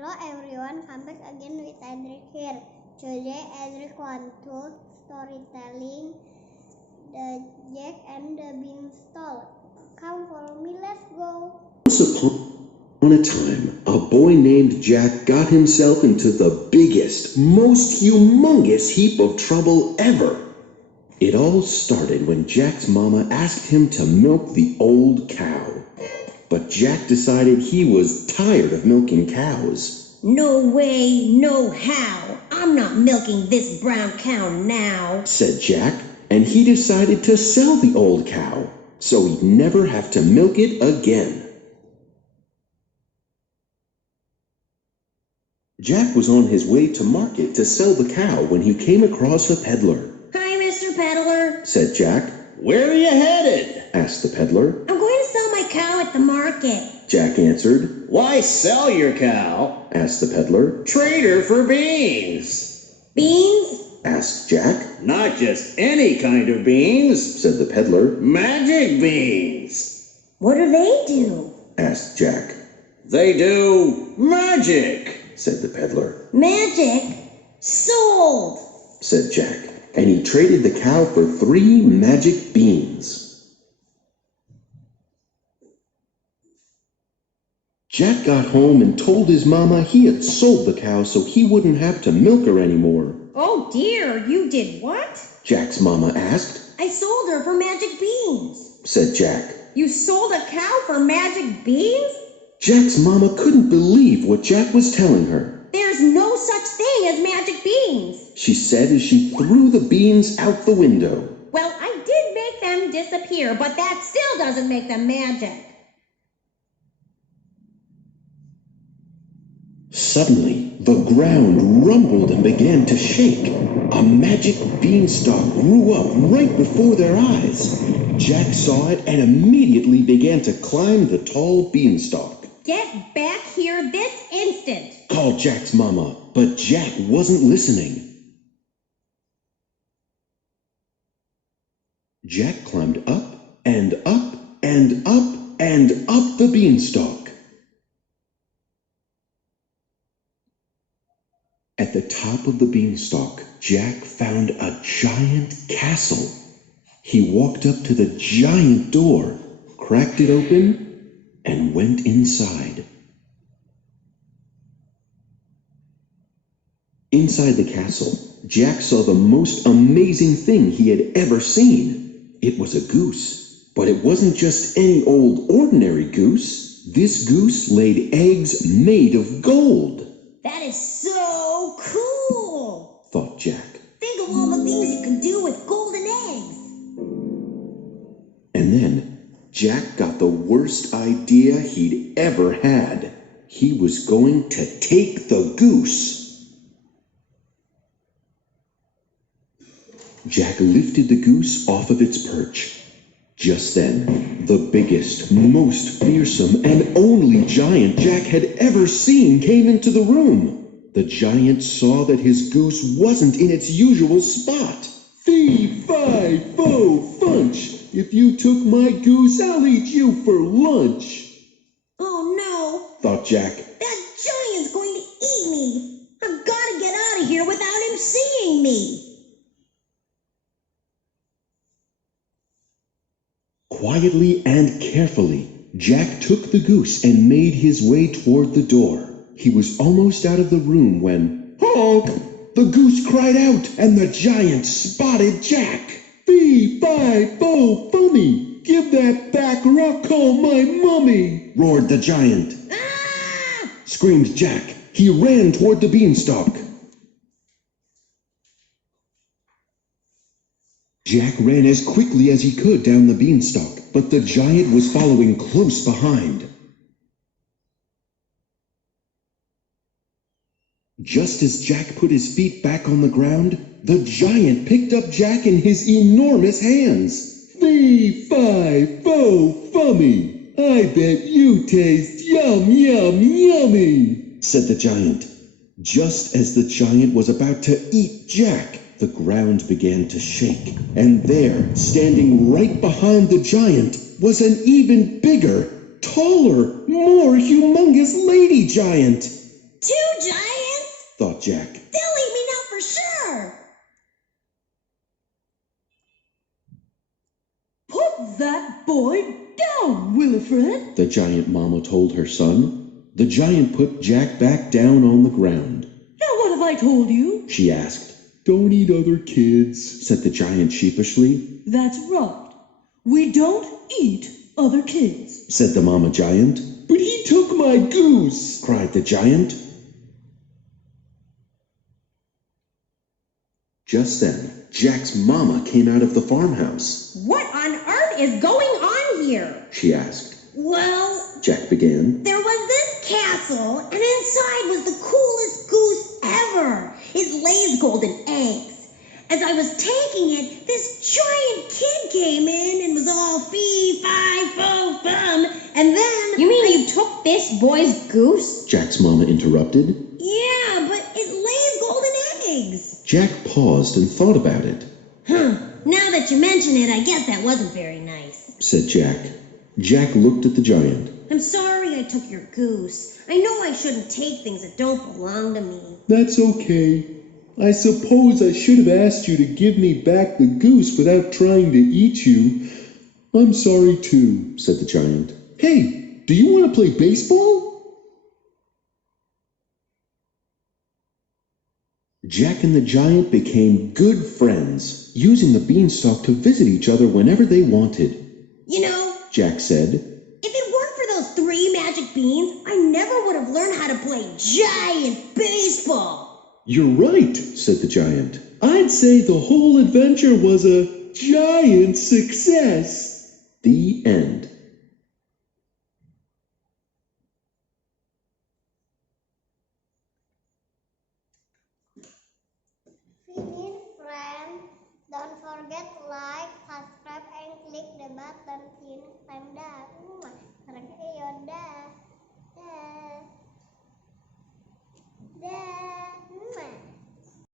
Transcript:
Hello everyone, come back again with Edric here. Today Edric want to storytelling the Jack and the Beanstalk. Come follow me, let's go. Once upon a time, a boy named Jack got himself into the biggest, most humongous heap of trouble ever. It all started when Jack's mama asked him to milk the old cow. But Jack decided he was tired of milking cows. No way, no how. I'm not milking this brown cow now, said Jack, and he decided to sell the old cow, so he'd never have to milk it again. Jack was on his way to market to sell the cow when he came across a peddler. Hi, Mr. Peddler, said Jack. Where are you headed? asked the peddler. I'm going to sell my cow at the market, Jack answered. Why sell your cow? asked the peddler. Trade her for beans. Beans? asked Jack. Not just any kind of beans, said the peddler. Magic beans. What do they do? asked Jack. They do magic, said the peddler. Magic? Sold, said Jack, and he traded the cow for 3 magic beans. Jack got home and told his mama he had sold the cow so he wouldn't have to milk her anymore. Oh dear, you did what? Jack's mama asked. I sold her for magic beans, said Jack. You sold a cow for magic beans? Jack's mama couldn't believe what Jack was telling her. There's no such thing as magic beans, she said as she threw the beans out the window. Well, I did make them disappear, but that still doesn't make them magic. Suddenly, the ground rumbled and began to shake. A magic beanstalk grew up right before their eyes. Jack saw it and immediately began to climb the tall beanstalk. Get back here this instant, called Jack's mama, but Jack wasn't listening. Jack climbed up and up and up and up the beanstalk. At the top of the beanstalk, Jack found a giant castle. He walked up to the giant door, cracked it open, and went inside. Inside the castle, Jack saw the most amazing thing he had ever seen. It was a goose, but it wasn't just any old ordinary goose. This goose laid eggs made of gold. That is so cool, thought Jack. Think of all the things you can do with golden eggs. And then Jack got the worst idea he'd ever had. He was going to take the goose. Jack lifted the goose off of its perch. Just then, the biggest, most fearsome, and only giant Jack had ever seen came into the room. The giant saw that his goose wasn't in its usual spot. Fee, fi, fo, funch. If you took my goose, I'll eat you for lunch. Oh no, thought Jack. That giant's going to eat me. I've got to get out of here without him seeing me. Quietly and carefully, Jack took the goose and made his way toward the door. He was almost out of the room when, honk! The goose cried out, and the giant spotted Jack. Fee, fi, fo, fummy! Give that back or I'll call my mummy! Roared the giant. Ah! Screamed Jack. He ran toward the beanstalk. Jack ran as quickly as he could down the beanstalk, but the giant was following close behind. Just as Jack put his feet back on the ground, the giant picked up Jack in his enormous hands. Fee, fi, fo, fummy! I bet you taste yum, yum, yummy, said the giant. Just as the giant was about to eat Jack, the ground began to shake, and there, standing right behind the giant, was an even bigger, taller, more humongous lady giant. 2 giants? thought Jack. They'll eat me now for sure. Put that boy down, Wilfred, The giant mama told her son. The giant put Jack back down on the ground. Now what have I told you? She asked. Don't eat other kids, said the giant sheepishly. That's right. We don't eat other kids, said the mama giant. But he took my goose, cried the giant. Just then, Jack's mama came out of the farmhouse. What on earth is going on here? She asked. Well, Jack began. there was this castle, and inside was the coolest goose ever. It lays golden eggs. As I was taking it, this giant kid came in and was all fee, fi, fo, fum, and then... You mean you took this boy's goose? Jack's mama interrupted. Yeah, but it lays golden eggs. Jack paused and thought about it. Now that you mention it, I guess that wasn't very nice. Said Jack. Jack looked at the giant. I'm sorry I took your goose. I know I shouldn't take things that don't belong to me. That's okay. I suppose I should have asked you to give me back the goose without trying to eat you. I'm sorry too, said the giant. Hey, do you want to play baseball? Jack and the giant became good friends, using the beanstalk to visit each other whenever they wanted. You know, Jack said, if it weren't for those 3 magic beans, I never would have learned how to play giant baseball. You're right, said the giant. I'd say the whole adventure was a giant success. The end. Finish, friends. Don't forget to like, subscribe, and click the button. See you next time. Dah. Sekarang Yoda.